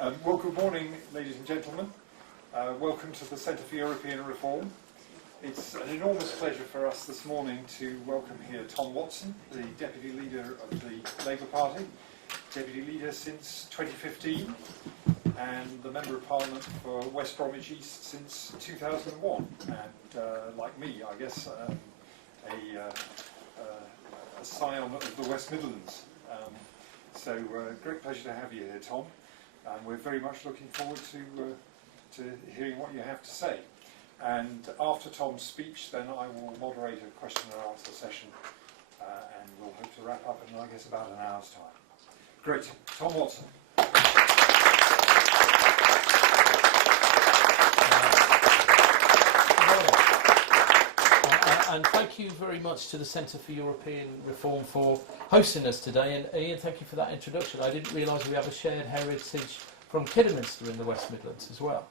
Well, good morning, ladies and gentlemen. Welcome to the Centre for European Reform. It's an enormous pleasure for us this morning to welcome here Tom Watson, the Deputy Leader of the Labour Party, Deputy Leader since 2015, and the Member of Parliament for West Bromwich East since 2001. And like me, I guess, a scion of the West Midlands. So great pleasure to have you here, Tom. And we're very much looking forward to hearing what you have to say. And after Tom's speech, then I will moderate a question and answer session, and we'll hope to wrap up in, I guess, about an hour's time. Great. Tom Watson. And thank you very much to the Centre for European Reform for hosting us today. And Ian, thank you for that introduction. I didn't realise we have a shared heritage from Kidderminster in the West Midlands as well.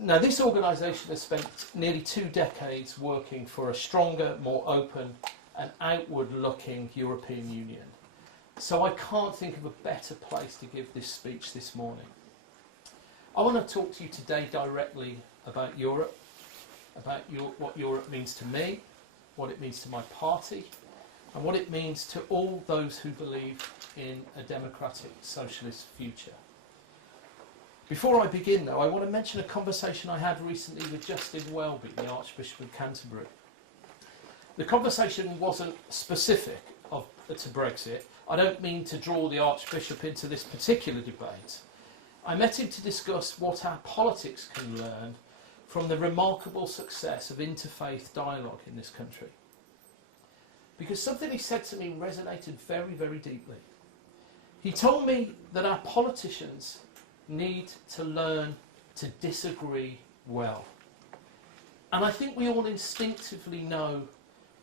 Now, this organisation has spent nearly 2 decades working for a stronger, more open and outward-looking European Union. So I can't think of a better place to give this speech this morning. I want to talk to you today directly about Europe, about what Europe means to me, what it means to my party, and what it means to all those who believe in a democratic socialist future. Before I begin, though, I want to mention a conversation I had recently with Justin Welby, the Archbishop of Canterbury. The conversation wasn't specific to Brexit. I don't mean to draw the Archbishop into this particular debate. I met him to discuss what our politics can learn from the remarkable success of interfaith dialogue in this country. Because something he said to me resonated very, very deeply. He told me that our politicians need to learn to disagree well. And I think we all instinctively know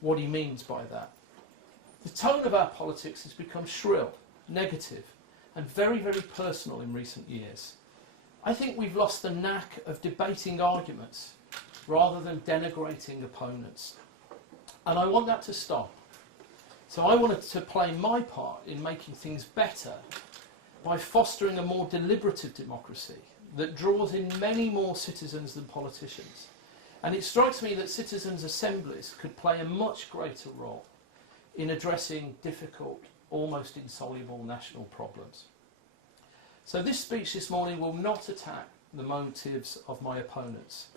what he means by that. The tone of our politics has become shrill, negative, and very, very personal in recent years. I think we've lost the knack of debating arguments rather than denigrating opponents. And I want that to stop. So I wanted to play my part in making things better by fostering a more deliberative democracy that draws in many more citizens than politicians. And it strikes me that citizens' assemblies could play a much greater role in addressing difficult, almost insoluble national problems. So this speech this morning will not attack the motives of my opponents,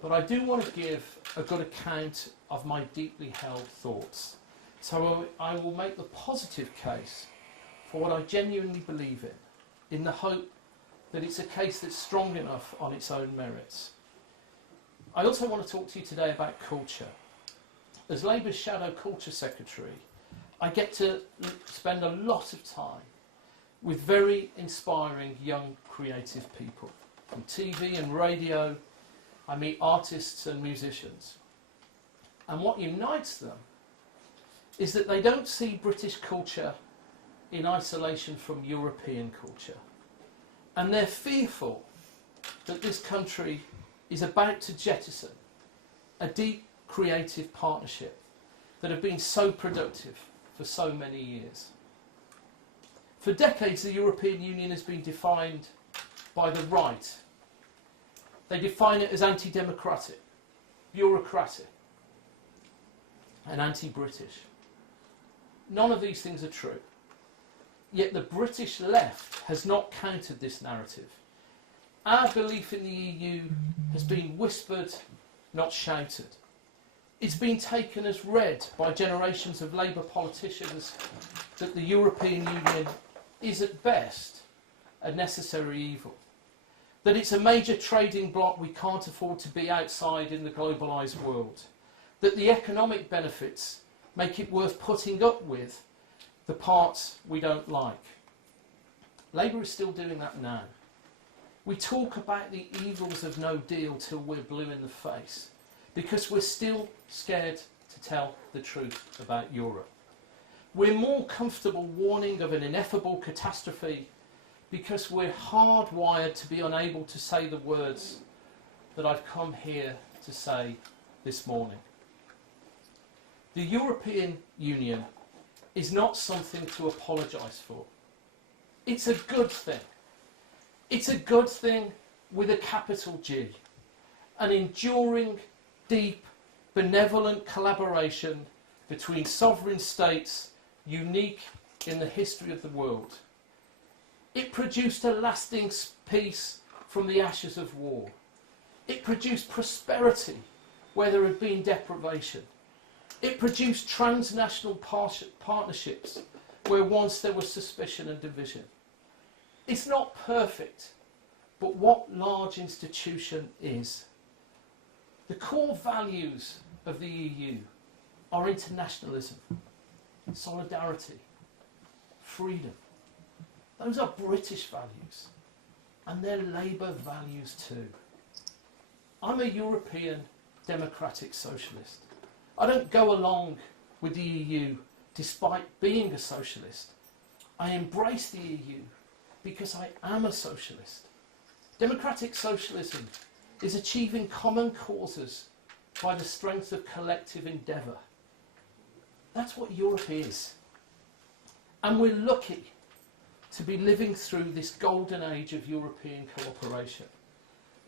but I do want to give a good account of my deeply held thoughts. So I will make the positive case for what I genuinely believe in the hope that it's a case that's strong enough on its own merits. I also want to talk to you today about culture. As Labour's Shadow Culture Secretary, I get to spend a lot of time with very inspiring young creative people. From TV and radio, I meet artists and musicians. And what unites them is that they don't see British culture in isolation from European culture. And they're fearful that this country is about to jettison a deep creative partnership that have been so productive for so many years. For decades, the European Union has been defined by the right. They define it as anti-democratic, bureaucratic, and anti-British. None of these things are true. Yet the British left has not countered this narrative. Our belief in the EU has been whispered, not shouted. It's been taken as read by generations of Labour politicians that the European Union is at best a necessary evil. That it's a major trading bloc we can't afford to be outside in the globalised world. That the economic benefits make it worth putting up with the parts we don't like. Labour is still doing that now. We talk about the evils of no deal till we're blue in the face because we're still scared to tell the truth about Europe. We're more comfortable warning of an ineffable catastrophe because we're hardwired to be unable to say the words that I've come here to say this morning. The European Union is not something to apologise for. It's a good thing. It's a good thing with a capital G, an enduring, deep, benevolent collaboration between sovereign states unique in the history of the world. It produced a lasting peace from the ashes of war. It produced prosperity where there had been deprivation. It produced transnational partnerships where once there was suspicion and division. It's not perfect, but what large institution is? The core values of the EU are internationalism, solidarity, freedom. Those are British values, and they're Labour values too. I'm a European democratic socialist. I don't go along with the EU despite being a socialist. I embrace the EU because I am a socialist. Democratic socialism is achieving common causes by the strength of collective endeavour. That's what Europe is. And we're lucky to be living through this golden age of European cooperation.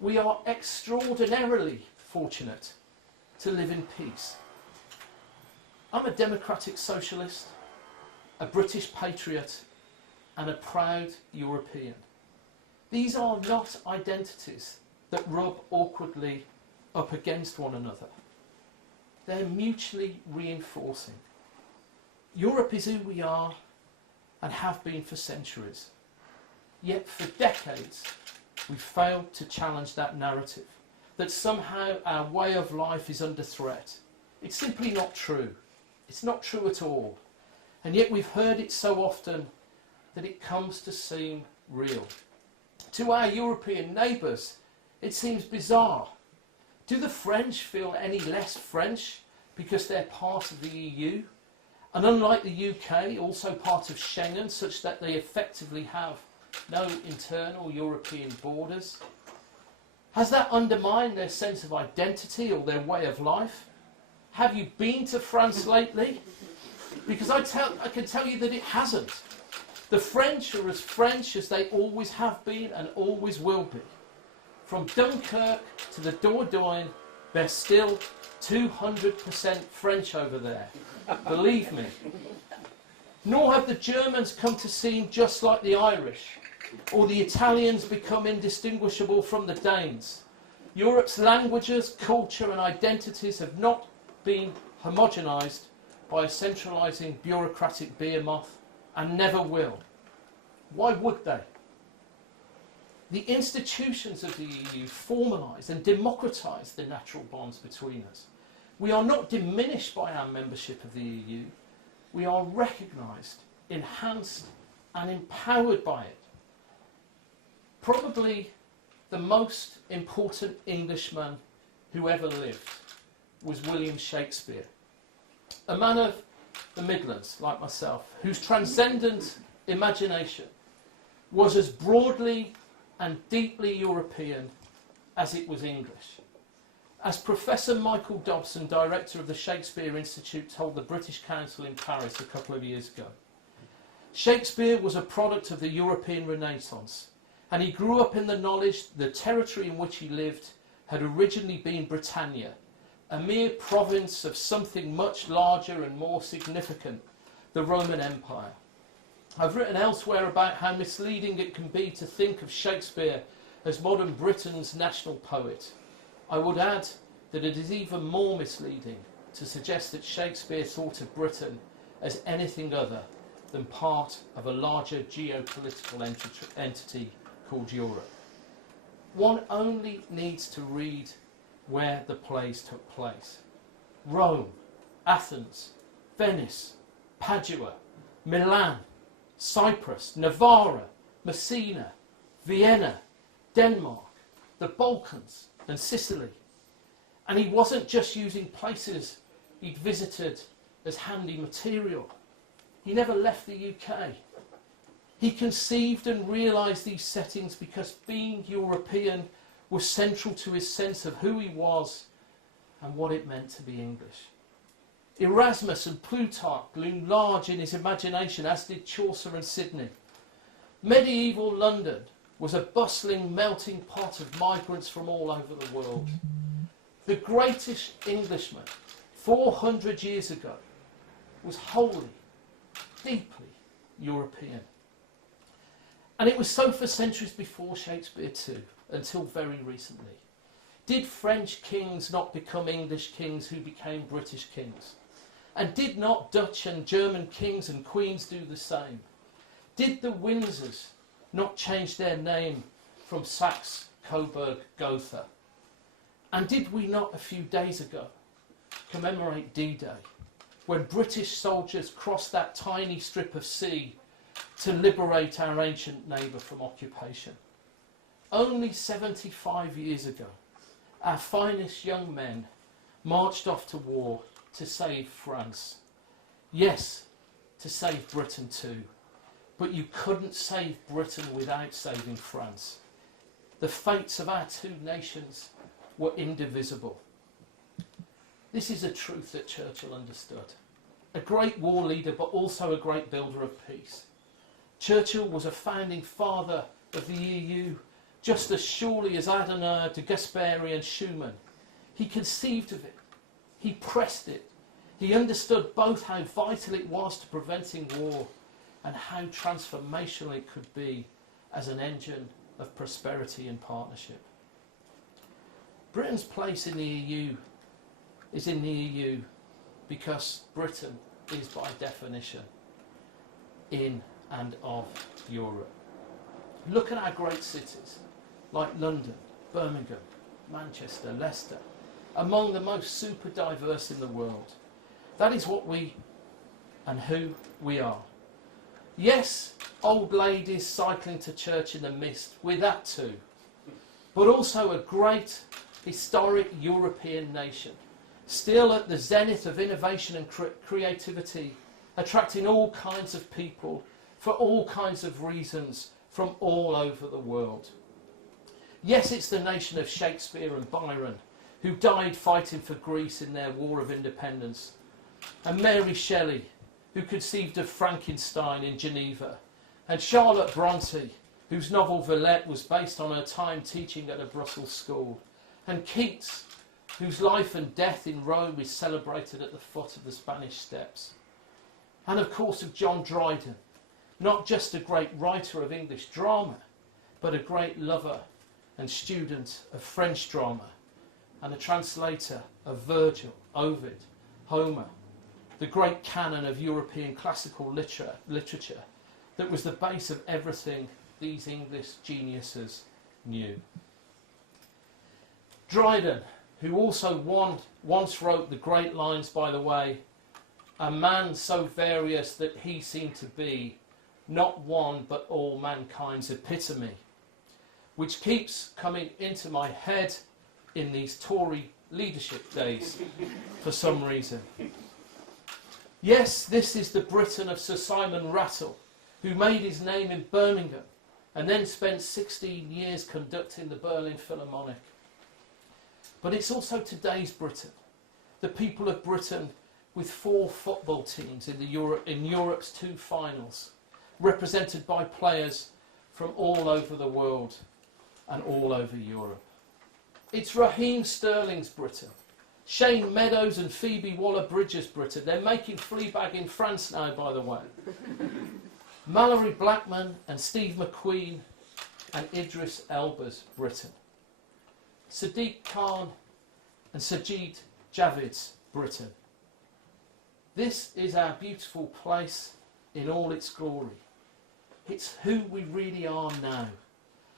We are extraordinarily fortunate to live in peace. I'm a democratic socialist, a British patriot, and a proud European. These are not identities that rub awkwardly up against one another. They're mutually reinforcing. Europe is who we are and have been for centuries. Yet for decades, we've failed to challenge that narrative, that somehow our way of life is under threat. It's simply not true. It's not true at all. And yet we've heard it so often that it comes to seem real. To our European neighbours, it seems bizarre. Do the French feel any less French because they're part of the EU? And unlike the UK, also part of Schengen, such that they effectively have no internal European borders? Has that undermined their sense of identity or their way of life? Have you been to France lately? Because I can tell you that it hasn't. The French are as French as they always have been and always will be. From Dunkirk to the Dordogne, they're still 200% French over there. Believe me. Nor have the Germans come to seem just like the Irish, or the Italians become indistinguishable from the Danes. Europe's languages, culture and identities have not been homogenised by a centralising bureaucratic behemoth, and never will. Why would they? The institutions of the EU formalise and democratise the natural bonds between us. We are not diminished by our membership of the EU. We are recognised, enhanced and empowered by it. Probably the most important Englishman who ever lived was William Shakespeare. A man of the Midlands, like myself, whose transcendent imagination was as broadly and deeply European as it was English. As Professor Michael Dobson, director of the Shakespeare Institute, told the British Council in Paris a couple of years ago, Shakespeare was a product of the European Renaissance, and he grew up in the knowledge the territory in which he lived had originally been Britannia, a mere province of something much larger and more significant, the Roman Empire. I've written elsewhere about how misleading it can be to think of Shakespeare as modern Britain's national poet. I would add that it is even more misleading to suggest that Shakespeare thought of Britain as anything other than part of a larger geopolitical entity called Europe. One only needs to read where the plays took place. Rome, Athens, Venice, Padua, Milan, Cyprus, Navarra, Messina, Vienna, Denmark, the Balkans and Sicily. And he wasn't just using places he'd visited as handy material. He never left the UK. He conceived and realised these settings because being European was central to his sense of who he was and what it meant to be English. Erasmus and Plutarch loomed large in his imagination, as did Chaucer and Sidney. Medieval London was a bustling melting pot of migrants from all over the world. The greatest Englishman 400 years ago was wholly, deeply European. And it was so for centuries before Shakespeare too, until very recently. Did French kings not become English kings who became British kings? And did not Dutch and German kings and queens do the same? Did the Windsors not change their name from Saxe, Coburg, Gotha? And did we not a few days ago commemorate D-Day, when British soldiers crossed that tiny strip of sea to liberate our ancient neighbour from occupation? Only 75 years ago, our finest young men marched off to war to save France. Yes, to save Britain too. But you couldn't save Britain without saving France. The fates of our two nations were indivisible. This is a truth that Churchill understood. A great war leader, but also a great builder of peace. Churchill was a founding father of the EU, just as surely as Adenauer, de Gasperi and Schumann. He conceived of it. He pressed it. He understood both how vital it was to preventing war and how transformational it could be as an engine of prosperity and partnership. Britain's place in the EU is in the EU because Britain is by definition in and of Europe. Look at our great cities like London, Birmingham, Manchester, Leicester, among the most super diverse in the world. That is what we and who we are. Yes, old ladies cycling to church in the mist, we're that too. But also a great historic European nation, still at the zenith of innovation and creativity, attracting all kinds of people for all kinds of reasons from all over the world. Yes, it's the nation of Shakespeare and Byron, who died fighting for Greece in their War of Independence, and Mary Shelley, who conceived of Frankenstein in Geneva, and Charlotte Bronte, whose novel Villette was based on her time teaching at a Brussels school, and Keats, whose life and death in Rome is celebrated at the foot of the Spanish Steps. And of course of John Dryden, not just a great writer of English drama, but a great lover and student of French drama, and a translator of Virgil, Ovid, Homer, the great canon of European classical literature that was the base of everything these English geniuses knew. Dryden, who also once wrote the great lines, by the way, a man so various that he seemed to be not one but all mankind's epitome, which keeps coming into my head in these Tory leadership days for some reason. Yes, this is the Britain of Sir Simon Rattle, who made his name in Birmingham and then spent 16 years conducting the Berlin Philharmonic. But it's also today's Britain, the people of Britain with 4 football teams in Europe's 2 finals, represented by players from all over the world and all over Europe. It's Raheem Sterling's Britain, Shane Meadows and Phoebe Waller-Bridges' Britain. They're making Fleabag in France now, by the way. Mallory Blackman and Steve McQueen and Idris Elba's Britain. Sadiq Khan and Sajid Javid's Britain. This is our beautiful place in all its glory. It's who we really are now.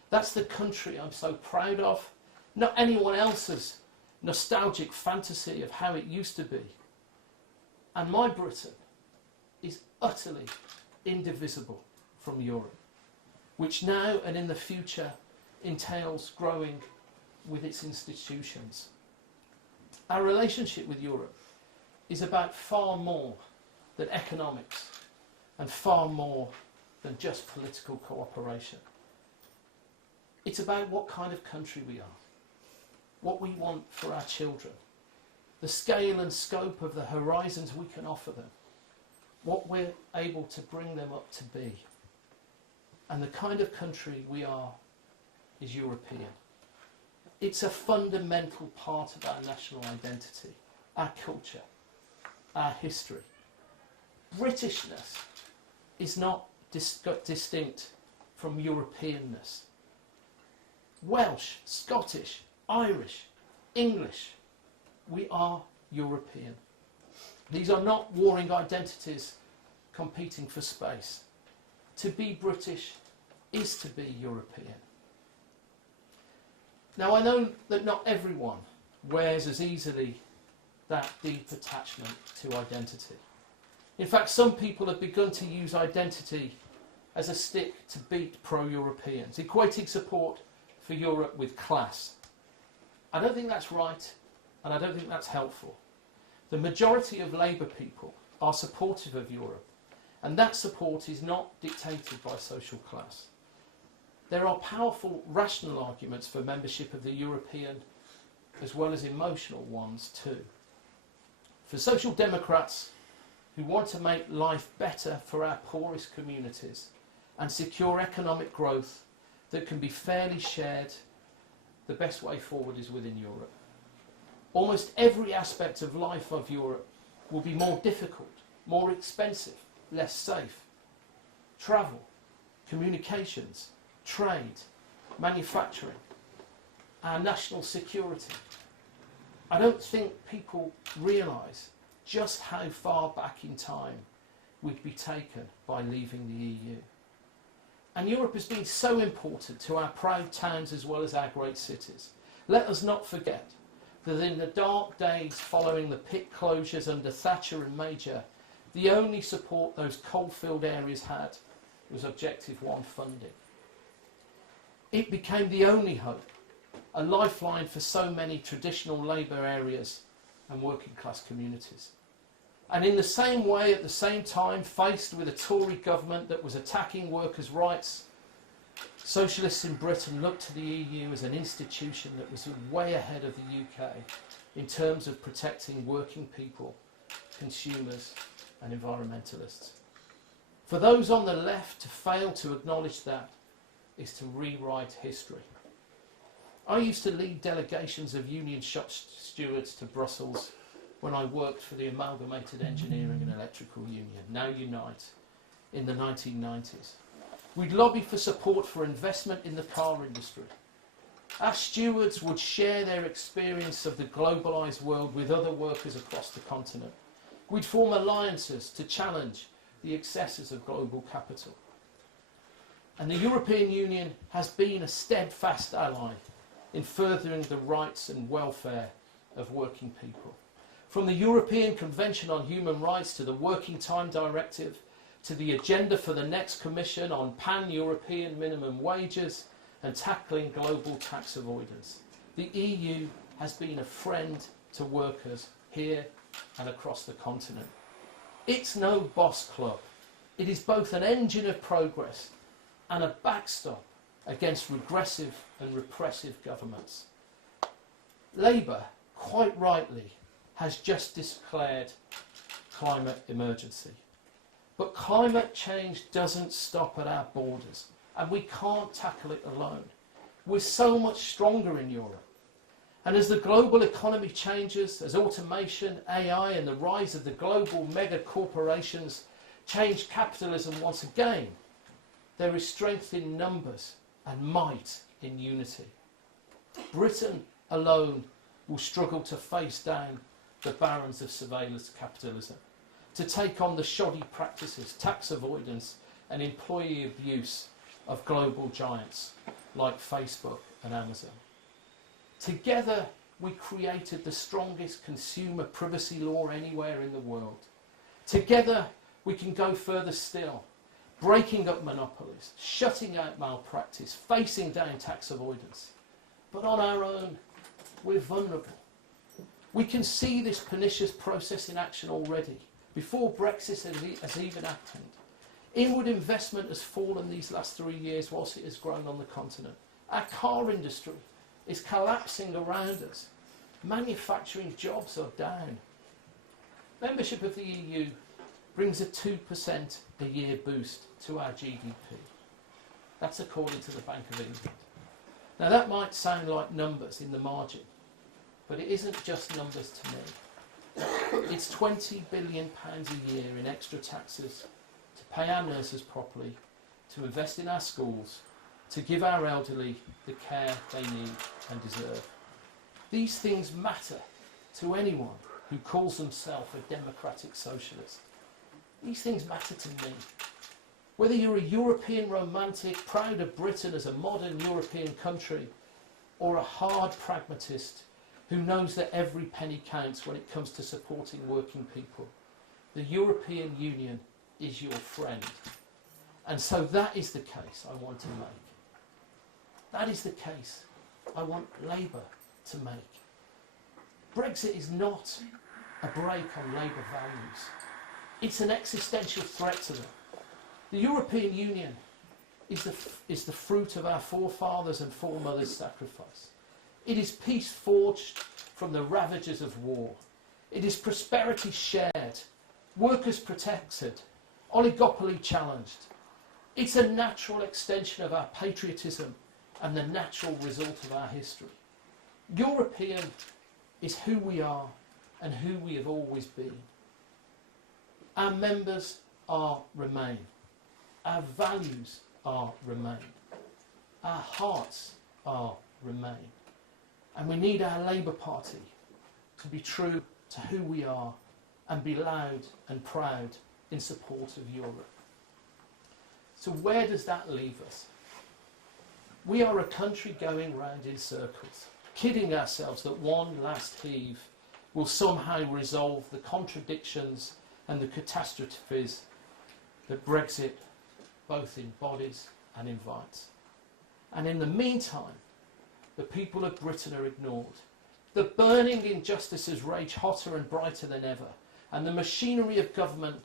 That's the country I'm so proud of, not anyone else's nostalgic fantasy of how it used to be. And my Britain is utterly indivisible from Europe, which now and in the future entails growing with its institutions. Our relationship with Europe is about far more than economics and far more than just political cooperation. It's about what kind of country we are, what we want for our children, the scale and scope of the horizons we can offer them, what we're able to bring them up to be, and the kind of country we are is European. It's a fundamental part of our national identity, our culture, our history. Britishness is not distinct from Europeanness. Welsh, Scottish, Irish, English, we are European. These are not warring identities competing for space. To be British is to be European. Now, I know that not everyone wears as easily that deep attachment to identity. In fact, some people have begun to use identity as a stick to beat pro-Europeans, equating support for Europe with class. I don't think that's right, and I don't think that's helpful. The majority of Labour people are supportive of Europe, and that support is not dictated by social class. There are powerful rational arguments for membership of the European, as well as emotional ones too. For Social Democrats who want to make life better for our poorest communities and secure economic growth that can be fairly shared, the best way forward is within Europe. Almost every aspect of life of Europe will be more difficult, more expensive, less safe. Travel, communications, trade, manufacturing, our national security. I don't think people realise just how far back in time we'd be taken by leaving the EU. And Europe has been so important to our proud towns as well as our great cities. Let us not forget that in the dark days following the pit closures under Thatcher and Major, the only support those coal-filled areas had was Objective 1 funding. It became the only hope, a lifeline for so many traditional Labour areas and working class communities. And in the same way, at the same time, faced with a Tory government that was attacking workers' rights, socialists in Britain looked to the EU as an institution that was way ahead of the UK in terms of protecting working people, consumers and environmentalists. For those on the left to fail to acknowledge that is to rewrite history. I used to lead delegations of union shop stewards to Brussels when I worked for the Amalgamated Engineering and Electrical Union, now Unite, in the 1990s. We'd lobby for support for investment in the car industry. Our stewards would share their experience of the globalised world with other workers across the continent. We'd form alliances to challenge the excesses of global capital. And the European Union has been a steadfast ally in furthering the rights and welfare of working people. From the European Convention on Human Rights to the Working Time Directive to the agenda for the next Commission on pan-European minimum wages and tackling global tax avoidance, the EU has been a friend to workers here and across the continent. It's no boss club. It is both an engine of progress and a backstop against regressive and repressive governments. Labour, quite rightly, has just declared climate emergency. But climate change doesn't stop at our borders, and we can't tackle it alone. We're so much stronger in Europe. And as the global economy changes, as automation, AI and the rise of the global mega corporations change capitalism once again, there is strength in numbers and might in unity. Britain alone will struggle to face down the barons of surveillance capitalism, to take on the shoddy practices, tax avoidance and employee abuse of global giants like Facebook and Amazon. Together we created the strongest consumer privacy law anywhere in the world. Together we can go further still, breaking up monopolies, shutting out malpractice, facing down tax avoidance. But on our own, we're vulnerable. We can see this pernicious process in action already, before Brexit has even happened. Inward investment has fallen these last 3 years whilst it has grown on the continent. Our car industry is collapsing around us. Manufacturing jobs are down. Membership of the EU brings a 2% a year boost to our GDP. That's according to the Bank of England. Now that might sound like numbers in the margin, but it isn't just numbers to me. It's £20 billion a year in extra taxes to pay our nurses properly, to invest in our schools, to give our elderly the care they need and deserve. These things matter to anyone who calls themselves a democratic socialist. These things matter to me. Whether you're a European romantic, proud of Britain as a modern European country, or a hard pragmatist who knows that every penny counts when it comes to supporting working people, the European Union is your friend. And so that is the case I want to make. That is the case I want Labour to make. Brexit is not a break on Labour values. It's an existential threat to them. The European Union is the fruit of our forefathers and foremothers' sacrifice. It is peace forged from the ravages of war. It is prosperity shared, workers protected, oligopoly challenged. It's a natural extension of our patriotism and the natural result of our history. European is who we are and who we have always been. Our members are Remain. Our values are Remain. Our hearts are Remain. And we need our Labour Party to be true to who we are and be loud and proud in support of Europe. So where does that leave us? We are a country going round in circles, kidding ourselves that one last heave will somehow resolve the contradictions and the catastrophes that Brexit both embodies and invites. And in the meantime, the people of Britain are ignored. The burning injustices rage hotter and brighter than ever, and the machinery of government,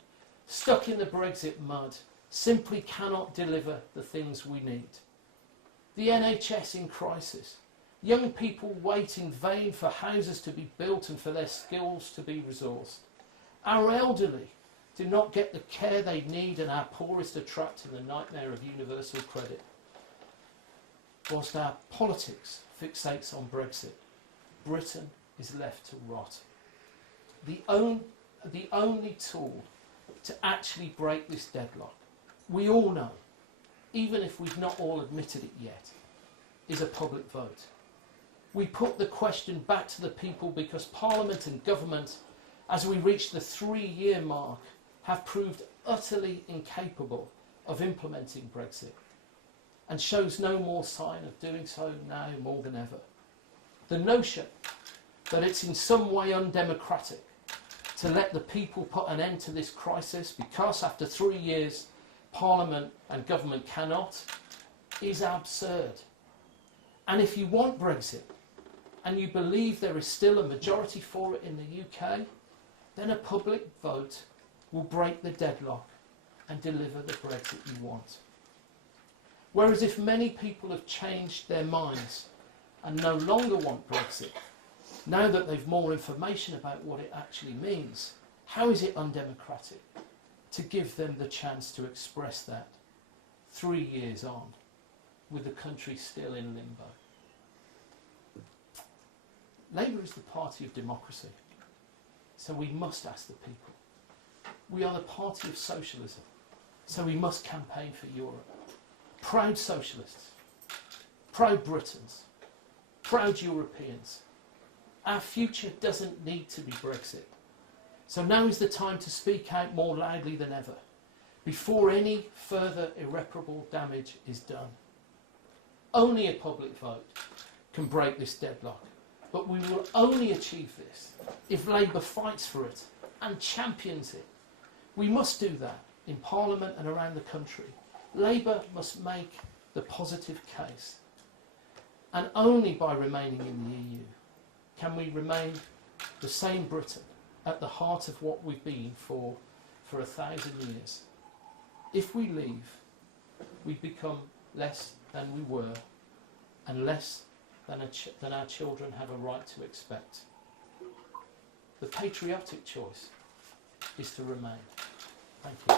stuck in the Brexit mud, simply cannot deliver the things we need. The NHS in crisis. Young people wait in vain for houses to be built and for their skills to be resourced. Our elderly do not get the care they need, and our poorest are trapped in the nightmare of universal credit. Whilst our politics fixates on Brexit, Britain is left to rot. The only tool to actually break this deadlock, we all know, even if we've not all admitted it yet, is a public vote. We put the question back to the people because Parliament and government, as we reach the 3-year mark, have proved utterly incapable of implementing Brexit, and shows no more sign of doing so now more than ever. The notion that it's in some way undemocratic to let the people put an end to this crisis because after 3 years Parliament and government cannot is absurd. And if you want Brexit and you believe there is still a majority for it in the UK, then a public vote will break the deadlock and deliver the Brexit you want. Whereas if many people have changed their minds and no longer want Brexit, now that they've more information about what it actually means, how is it undemocratic to give them the chance to express that 3 years on, with the country still in limbo? Labour is the party of democracy, so we must ask the people. We are the party of socialism, so we must campaign for Europe. Proud socialists, proud Britons, proud Europeans. Our future doesn't need to be Brexit. So now is the time to speak out more loudly than ever, before any further irreparable damage is done. Only a public vote can break this deadlock, but we will only achieve this if Labour fights for it and champions it. We must do that in Parliament and around the country. Labour must make the positive case. And only by remaining in the EU can we remain the same Britain at the heart of what we've been for 1,000 years. If we leave, we become less than we were and less than our children have a right to expect. The patriotic choice is to remain. Thank you.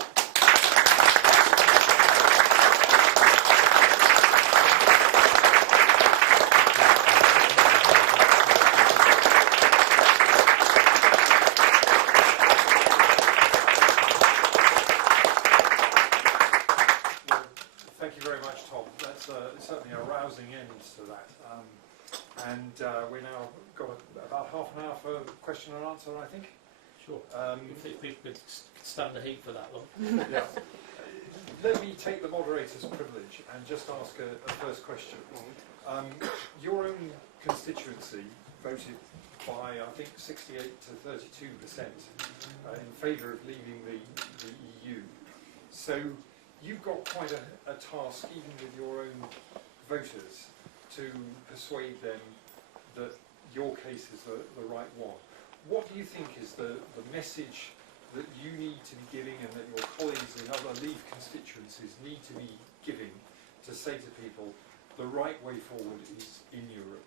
very much, Tom. That's certainly a rousing end to that. We now got about half an hour for question and answer, I think. Sure. If people could stand the heat for that long. Yeah. Let me take the moderator's privilege and just ask a first question. Your own constituency voted by, I think, 68 to 32% in favour of leaving the EU. So you've got quite a task, even with your own voters, to persuade them that your case is the right one. What do you think is the message that you need to be giving and that your colleagues in other Leave constituencies need to be giving to say to people the right way forward is in Europe?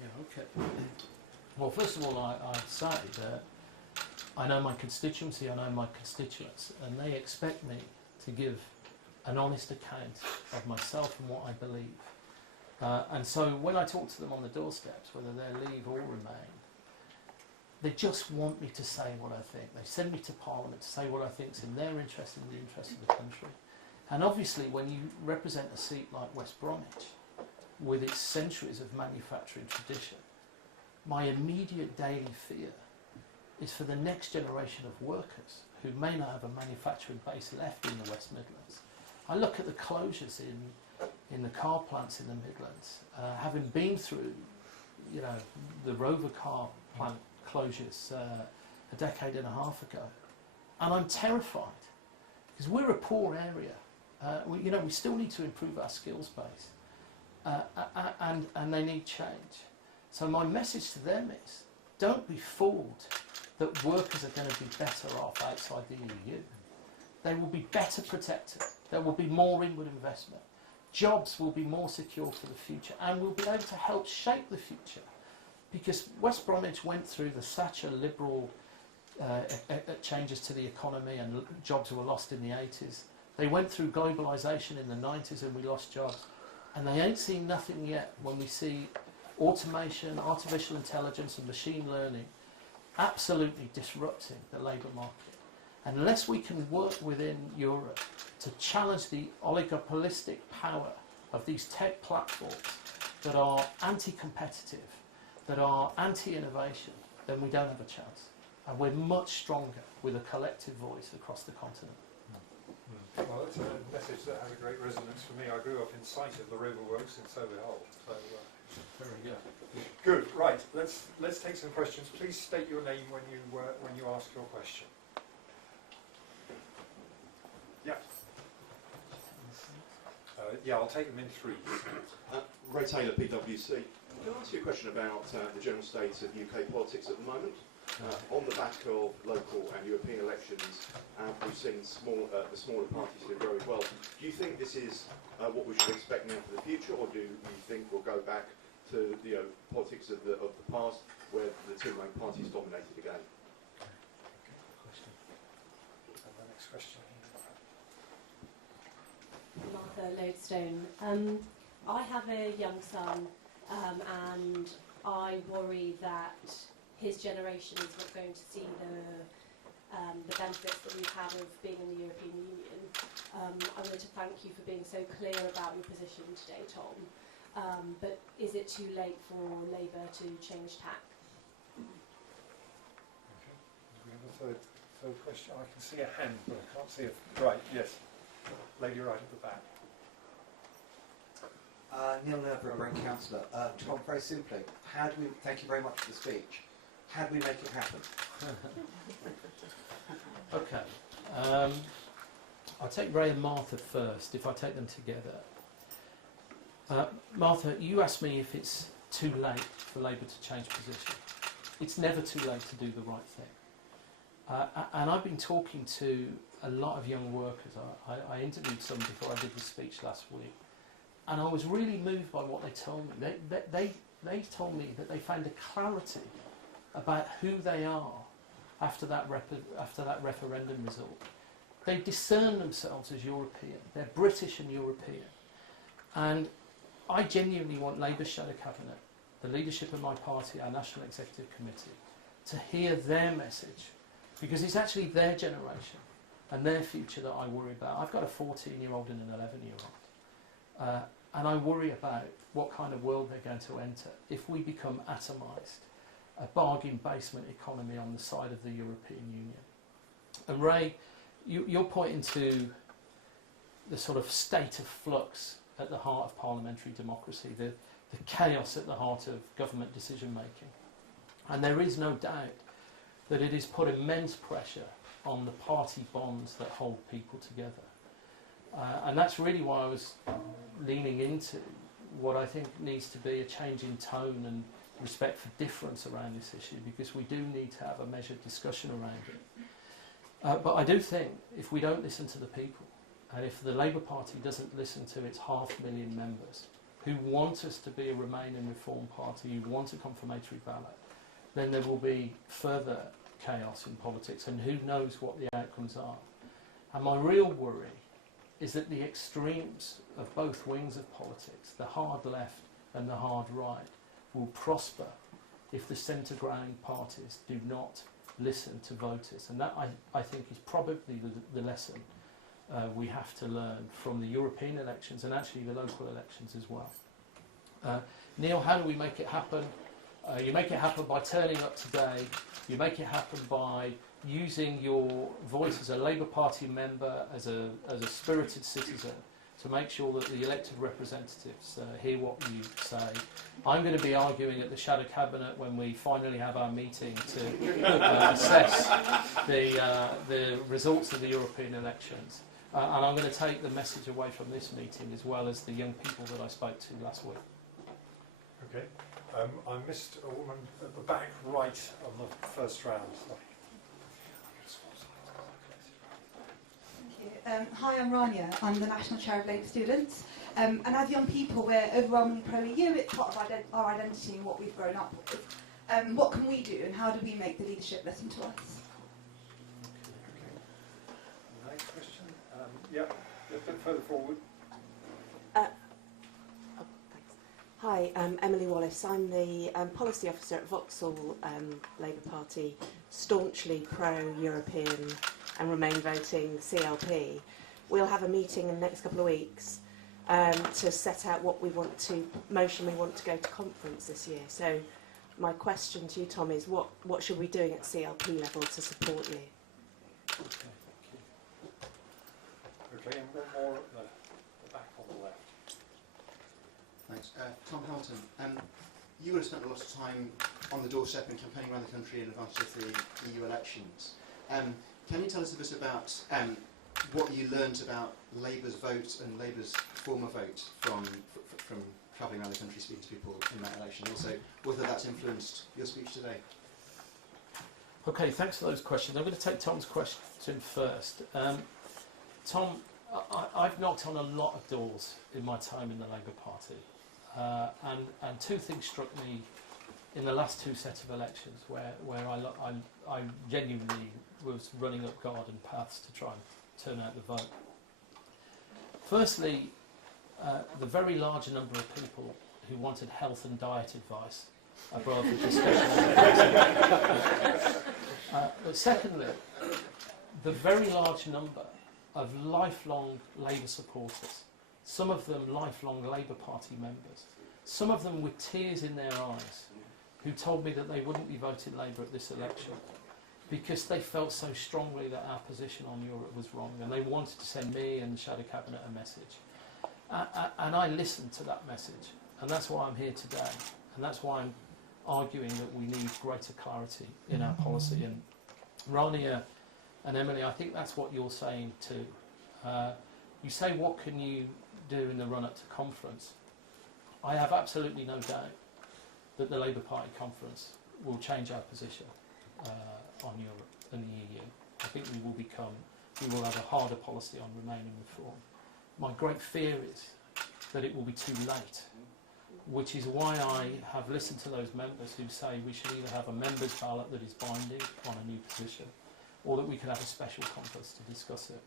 Yeah, okay. Well, first of all, I'd say that I know my constituency, I know my constituents, and they expect me to give an honest account of myself and what I believe. And so when I talk to them on the doorsteps, whether they leave or remain, they just want me to say what I think. They send me to Parliament to say what I think is in their interest and the interest of the country. And obviously when you represent a seat like West Bromwich, with its centuries of manufacturing tradition, my immediate daily fear is for the next generation of workers who may not have a manufacturing base left in the West Midlands. I look at the closures in the car plants in the Midlands, having been through, the Rover car plant closures a decade and a half ago, and I'm terrified because we're a poor area. We still need to improve our skills base, and they need change. So my message to them is: don't be fooled that workers are going to be better off outside the EU. They will be better protected. There will be more inward investment. Jobs will be more secure for the future, and we'll be able to help shape the future. Because West Bromwich went through the Thatcher Liberal changes to the economy, and jobs were lost in the 80s. They went through globalisation in the 90s, and we lost jobs. And they ain't seen nothing yet when we see automation, artificial intelligence and machine learning absolutely disrupting the labour market. Unless we can work within Europe to challenge the oligopolistic power of these tech platforms that are anti-competitive, that are anti-innovation, then we don't have a chance. And we're much stronger with a collective voice across the continent. Well, that's a message that has a great resonance for me. I grew up in sight of the Rover Works in Solihull. So, very good. Good. Right. Let's take some questions. Please state your name when you ask your question. Yeah. Yeah, I'll take them in threes. Ray Taylor, PwC. Can I ask you a question about the general state of UK politics at the moment? On the back of local and European elections, we've seen the smaller parties doing very well. Do you think this is what we should expect now for the future, or do you think we'll go back to the politics of the past, where the two main parties dominated again? And the next question. Martha Lodestone. I have a young son, and I worry that his generation is not going to see the benefits that we've had of being in the European Union. I wanted to thank you for being so clear about your position today, Tom. But is it too late for Labour to change tack? Okay. Do we have a third question? I can see a hand, but I can't see it. Right, yes. Lady right at the back. Neil Nerber, Brent Councillor. Tom, very simply, thank you very much for the speech. How do we make it happen? Okay. I'll take Ray and Martha first, if I take them together. Martha, you asked me if it's too late for Labour to change position. It's never too late to do the right thing. And I've been talking to a lot of young workers. I interviewed some before I did the speech last week. And I was really moved by what they told me. They told me that they found a clarity about who they are after that referendum result. They discern themselves as European. They're British and European. And I genuinely want Labour Shadow Cabinet, the leadership of my party, our National Executive Committee, to hear their message, because it's actually their generation and their future that I worry about. I've got a 14-year-old and an 11-year-old. And I worry about what kind of world they're going to enter if we become atomised, a bargain basement economy on the side of the European Union. And Ray, you're pointing to the sort of state of flux at the heart of parliamentary democracy, the chaos at the heart of government decision making. And there is no doubt that it has put immense pressure on the party bonds that hold people together. And that's really why I was leaning into what I think needs to be a change in tone and respect for difference around this issue, because we do need to have a measured discussion around it. But I do think if we don't listen to the people, and if the Labour Party doesn't listen to its 500,000 members who want us to be a Remain and Reform party, who want a confirmatory ballot, then there will be further chaos in politics, and who knows what the outcomes are. And my real worry is that the extremes of both wings of politics, the hard left and the hard right, will prosper if the centre ground parties do not listen to voters. And that, I think, is probably the lesson we have to learn from the European elections and actually the local elections as well. Neil, how do we make it happen? You make it happen by turning up today. You make it happen by using your voice as a Labour Party member, as a spirited citizen, to make sure that the elected representatives hear what you say. I'm going to be arguing at the Shadow Cabinet when we finally have our meeting to assess the results of the European elections. And I'm going to take the message away from this meeting as well as the young people that I spoke to last week. Okay. I missed a woman at the back right on the first round. Thank you. Hi, I'm Rania. I'm the National Chair of Labour Students. And as young people, we're overwhelmingly pro-EU. It's part of our identity and what we've grown up with. What can we do, and how do we make the leadership listen to us? Okay. Next question. Yeah, a bit further forward. Hi, I'm Emily Wallace. I'm the policy officer at Vauxhall Labour Party, staunchly pro-European and Remain voting CLP. We'll have a meeting in the next couple of weeks to set out what we want to, motion we want to go to conference this year. So my question to you, Tom, is what should we be doing at CLP level to support you? Okay, thank you. Okay, and one more at the back on the left. Thanks. Tom Hamilton, you would have spent a lot of time on the doorstep and campaigning around the country in advance of the EU elections. Can you tell us a bit about what you learnt about Labour's vote and Labour's former vote from travelling around the country speaking to people in that election? Also, whether that's influenced your speech today? Okay, thanks for those questions. I'm going to take Tom's question first. Tom, I've knocked on a lot of doors in my time in the Labour Party. And two things struck me in the last two sets of elections where I genuinely was running up garden paths to try and turn out the vote. Firstly, the very large number of people who wanted health and diet advice above the discussion on Brexit. But secondly, the very large number of lifelong Labour supporters, some of them lifelong Labour Party members, some of them with tears in their eyes, who told me that they wouldn't be voting Labour at this election because they felt so strongly that our position on Europe was wrong, and they wanted to send me and the Shadow Cabinet a message. And I listened to that message, and that's why I'm here today, and that's why I'm arguing that we need greater clarity in our policy. And Rania and Emily, I think that's what you're saying too. You say, what can you do in the run-up to conference? I have absolutely no doubt that the Labour Party conference will change our position on Europe and the EU. I think we will have a harder policy on Remain and Reform. My great fear is that it will be too late, which is why I have listened to those members who say we should either have a members' ballot that is binding on a new position, or that we could have a special conference to discuss it.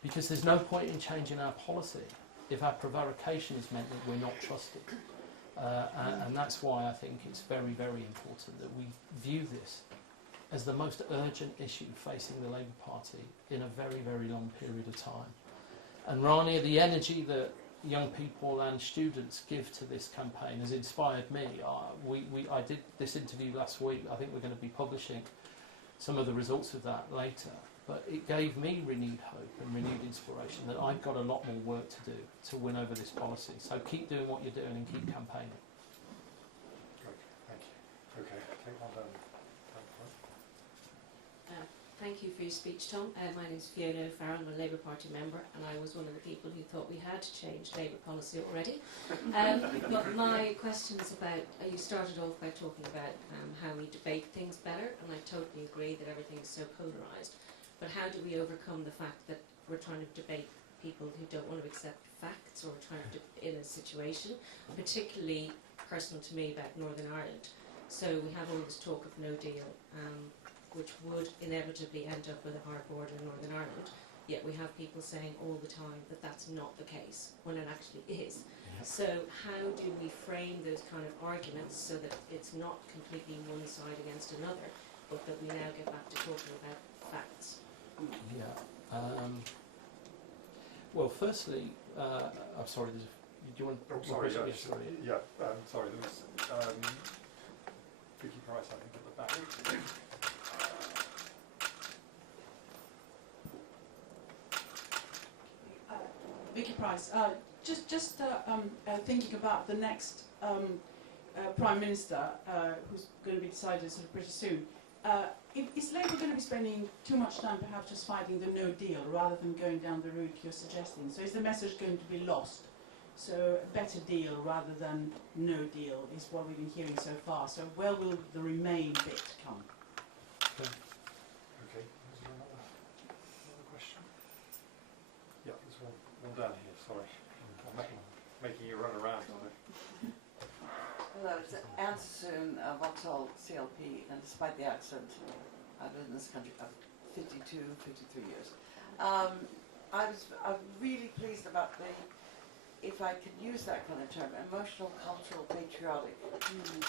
Because there's no point in changing our policy if our prevarication is meant that we're not trusted. And that's why I think it's very, very important that we view this as the most urgent issue facing the Labour Party in a very, very long period of time. And Rania, the energy that young people and students give to this campaign has inspired me. I did this interview last week. I think we're going to be publishing some of the results of that later. But it gave me renewed hope and renewed inspiration that I've got a lot more work to do to win over this policy. So keep doing what you're doing and keep campaigning. Great, thank you. Okay, take one down. Thank you for your speech, Tom. My name is Fiona Farrell. I'm a Labour Party member, and I was one of the people who thought we had changed Labour policy already. But my question is about, you started off by talking about how we debate things better, and I totally agree that everything is so polarised. But how do we overcome the fact that we're trying to debate people who don't want to accept facts, or trying to, in a situation, particularly personal to me, about Northern Ireland? So we have all this talk of no deal, which would inevitably end up with a hard border in Northern Ireland, yet we have people saying all the time that that's not the case, when it actually is. Yeah. So how do we frame those kind of arguments so that it's not completely one side against another, but that we now get back to talking about facts? Yeah. Well, firstly, I'm sorry, do you want to... Oh, sorry, yeah, sorry. Yeah, sorry, there was Vicky Price, I think, at the back. Vicky Price, just thinking about the next Prime Minister, who's going to be decided sort of pretty soon. Is Labour going to be spending too much time perhaps just fighting the no deal rather than going down the route you're suggesting? So is the message going to be lost? So a better deal rather than no deal is what we've been hearing so far. So where will the remain bit come? Okay, is there another question? Yeah, there's one down here, sorry. I'm making you run around on it. Hello, it's Anne Sassoon, Vauxhall CLP, and despite the accent, I've lived in this country for 53 years. I'm really pleased about the, if I could use that kind of term, emotional, cultural, patriotic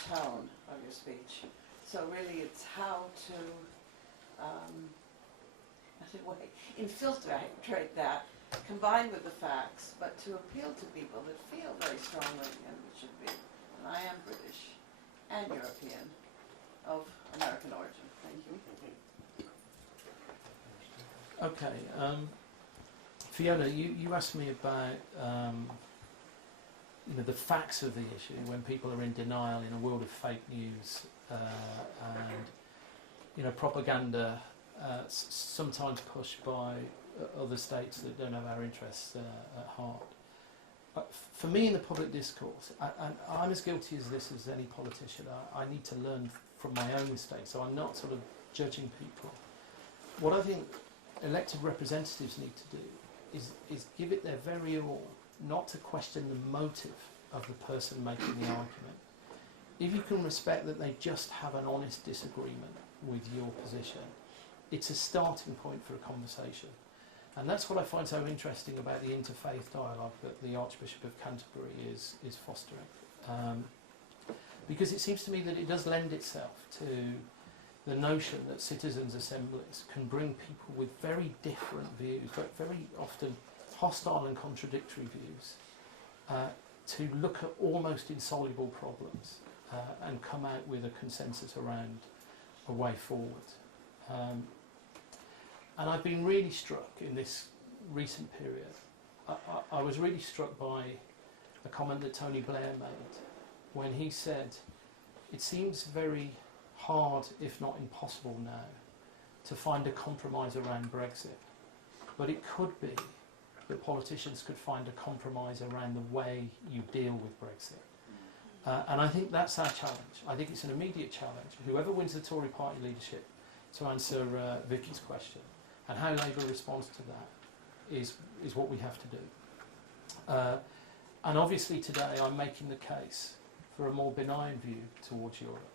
tone of your speech. So really it's how to, in a way, infiltrate that, combined with the facts, but to appeal to people that feel very strongly, and it should be, and I am British and European, of American origin. Thank you. Okay, Fiona, you asked me about the facts of the issue when people are in denial in a world of fake news and propaganda sometimes pushed by other states that don't have our interests at heart. For me, in the public discourse, and I'm as guilty as this as any politician, I need to learn from my own mistakes, so I'm not sort of judging people. What I think elected representatives need to do is give it their very all, not to question the motive of the person making the argument. If you can respect that they just have an honest disagreement with your position, it's a starting point for a conversation. And that's what I find so interesting about the interfaith dialogue that the Archbishop of Canterbury is fostering. Because it seems to me that it does lend itself to the notion that citizens' assemblies can bring people with very different views, but very often hostile and contradictory views, to look at almost insoluble problems and come out with a consensus around a way forward. And I've been really struck in this recent period. I was really struck by a comment that Tony Blair made when he said, it seems very hard, if not impossible now, to find a compromise around Brexit. But it could be that politicians could find a compromise around the way you deal with Brexit. And I think that's our challenge. I think it's an immediate challenge. Whoever wins the Tory party leadership, to answer Vicky's question, and how Labour responds to that is what we have to do. And obviously today I'm making the case for a more benign view towards Europe,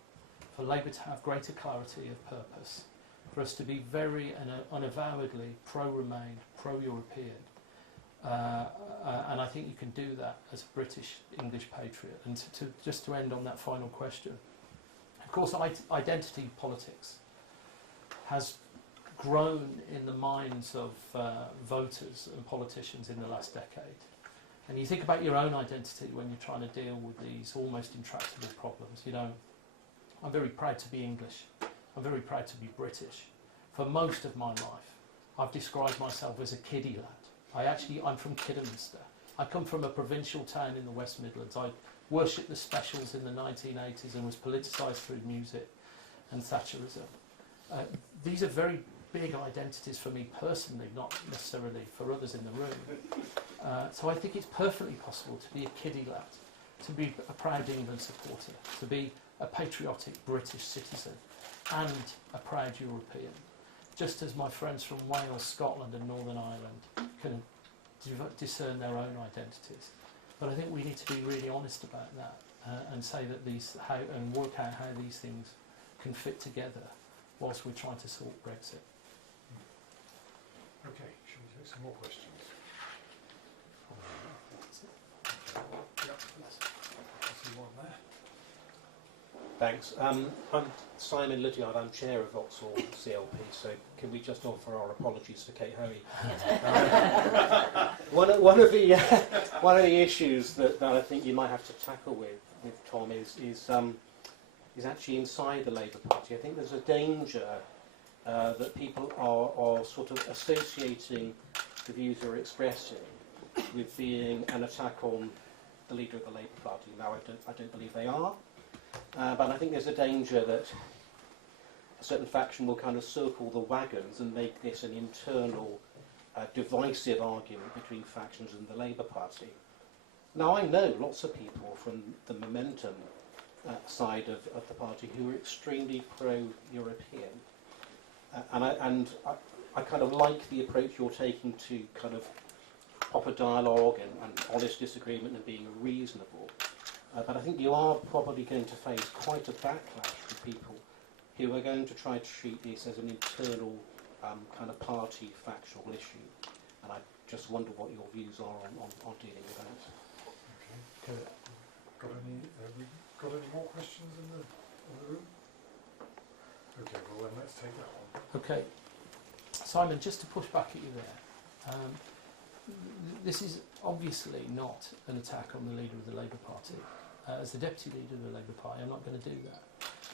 for Labour to have greater clarity of purpose, for us to be very and unavowedly pro-Remain, pro-European. And I think you can do that as a British English patriot. And just to end on that final question, of course identity politics has grown in the minds of voters and politicians in the last decade. And you think about your own identity when you're trying to deal with these almost intractable problems. You know, I'm very proud to be English. I'm very proud to be British. For most of my life, I've described myself as a kiddie lad. I'm from Kidderminster. I come from a provincial town in the West Midlands. I worshipped the specials in the 1980s and was politicised through music and Thatcherism. These are very big identities for me personally, not necessarily for others in the room. So I think it's perfectly possible to be a kiddie lad, to be a proud England supporter, to be a patriotic British citizen and a proud European, just as my friends from Wales, Scotland and Northern Ireland can discern their own identities. But I think we need to be really honest about that and say that and work out how these things can fit together whilst we're trying to sort Brexit. Okay, shall we take some more questions? I see one there. Thanks. I'm Simon Lydiard. I'm chair of Vauxhall CLP, so can we just offer our apologies for Kate Hoey? One of the issues that I think you might have to tackle with Tom is actually inside the Labour Party. I think there's a danger that people are sort of associating the views you're expressing with being an attack on the leader of the Labour Party. Now, I don't believe they are. But I think there's a danger that a certain faction will kind of circle the wagons and make this an internal divisive argument between factions in the Labour Party. Now, I know lots of people from the Momentum side of the party who are extremely pro-European. And I kind of like the approach you're taking to kind of proper dialogue and honest disagreement and being reasonable. But I think you are probably going to face quite a backlash from people who are going to try to treat this as an internal kind of party factional issue. And I just wonder what your views are on dealing with that. Okay. Have we got any more questions in the room? Okay, well then let's take that one. Okay. Simon, just to push back at you there, this is obviously not an attack on the leader of the Labour Party. As the deputy leader of the Labour Party, I'm not going to do that.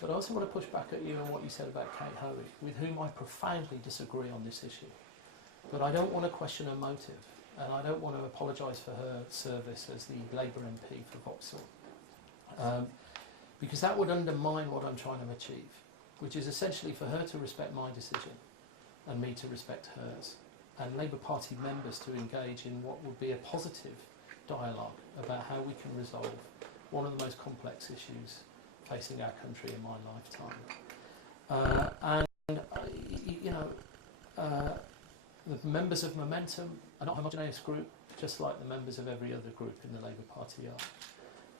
But I also want to push back at you on what you said about Kate Hoey, with whom I profoundly disagree on this issue. But I don't want to question her motive, and I don't want to apologise for her service as the Labour MP for Vauxhall. Because that would undermine what I'm trying to achieve, which is essentially for her to respect my decision and me to respect hers, and Labour Party members to engage in what would be a positive dialogue about how we can resolve one of the most complex issues facing our country in my lifetime. The members of Momentum are not a homogeneous group, just like the members of every other group in the Labour Party are.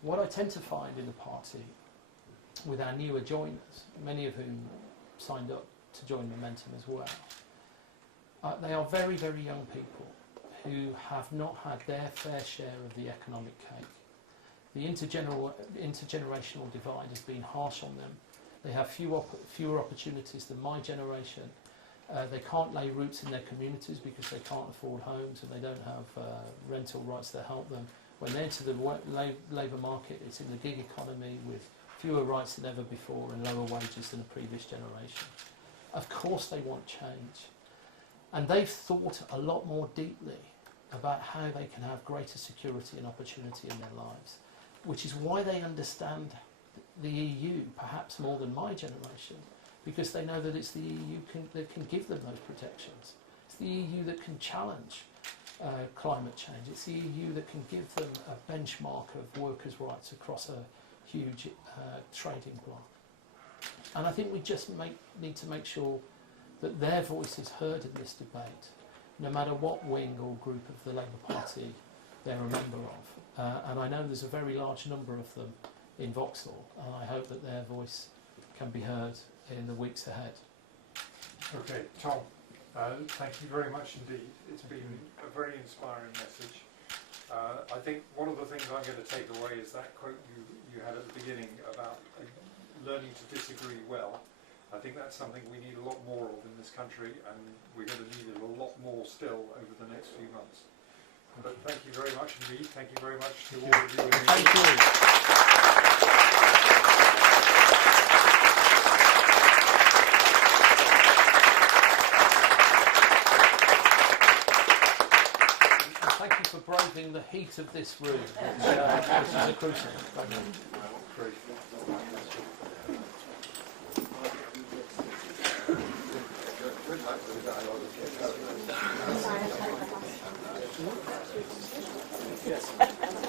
What I tend to find in the party, with our newer joiners, many of whom signed up to join Momentum as well, they are very, very young people who have not had their fair share of the economic cake. The intergenerational divide has been harsh on them. They have fewer opportunities than my generation. They can't lay roots in their communities because they can't afford homes and they don't have rental rights that help them. When they enter the labour market, it's in the gig economy with fewer rights than ever before and lower wages than the previous generation. Of course they want change. And they've thought a lot more deeply about how they can have greater security and opportunity in their lives, which is why they understand the EU perhaps more than my generation, because they know that it's the EU that can give them those protections. It's the EU that can challenge climate change. It's the EU that can give them a benchmark of workers' rights across a huge trading bloc. And I think we just need to make sure that their voice is heard in this debate, no matter what wing or group of the Labour Party they're a member of. And I know there's a very large number of them in Vauxhall, and I hope that their voice can be heard in the weeks ahead. Okay, Tom, thank you very much indeed. It's been a very inspiring message. I think one of the things I'm going to take away is that quote you had at the beginning about learning to disagree well. I think that's something we need a lot more of in this country, and we're going to need it a lot more still over the next few months. But thank you very much indeed. Thank you very much to all of you. Thank you. Thank you for braving the heat of this room, which is a crucial. Thank you. Yes.